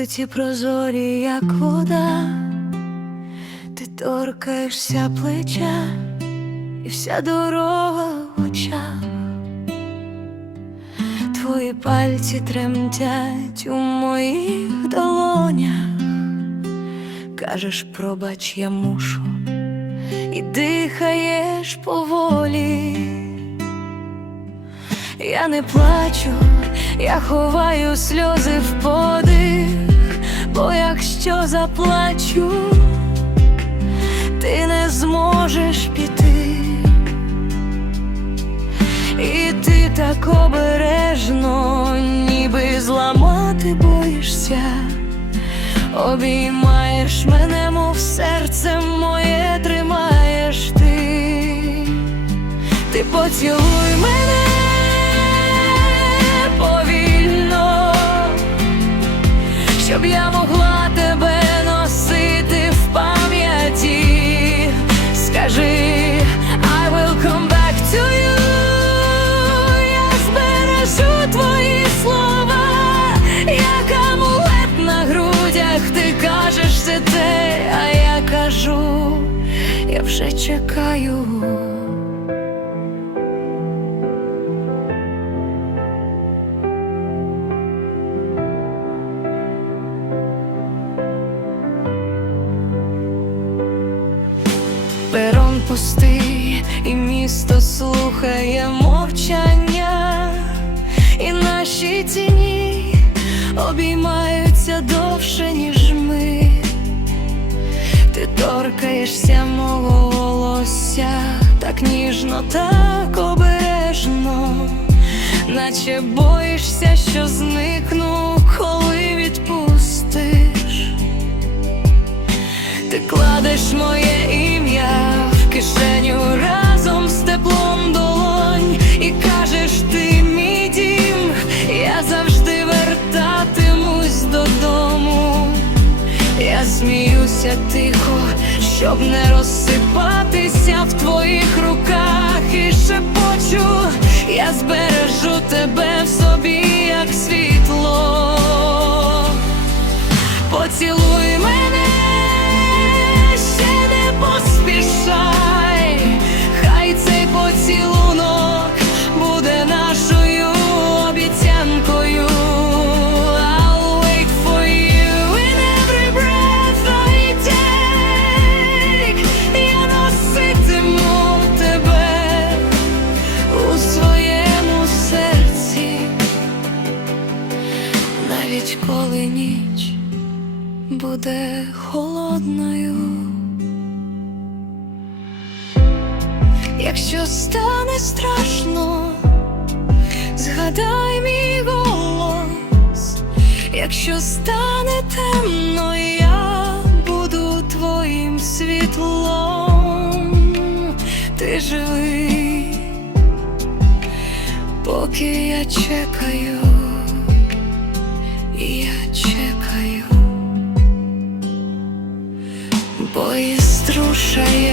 вулиці прозорі, як вода, ти торкаєшся плеча, і вся дорога в очах. Твої пальці тремтять у моїх долонях. Кажеш, пробач, я мушу, і дихаєш поволі. Я не плачу, я ховаю сльози в подих, бо якщо заплачу, ти не зможеш піти. І ти так обережно, ніби зламати боїшся, обіймаєш мене, мов серце моє тримаєш ти, ти поцілуй мене щоб я могла тебе носити в пам'яті. Скажи, I will come back to you Я збережу твої слова, як амулет на грудях, ти кажеш це те, а я кажу, я вже чекаю. Пустий, і місто слухає мовчання, і наші тіні обіймаються довше, ніж ми. Ти торкаєшся мого волосся так ніжно, так обережно, наче боїшся, що зникну, коли відпустиш. Ти кладеш моє кишеню разом з теплом долонь і кажеш, ти мій дім, я завжди вертатимусь додому. Я сміюся тихо, щоб не розсипатися в твоїх руках і шепочу, я збережу тебе в собі, як світло. Поцілунок буде нашою обіцянкою. Я носитиму тебе у своєму серці, навіть коли ніч буде холодною. Якщо стане страшно, згадай мій голос, якщо стане темно, я буду твоїм світлом, ти живий, поки я чекаю, я чекаю. Поїзд рушає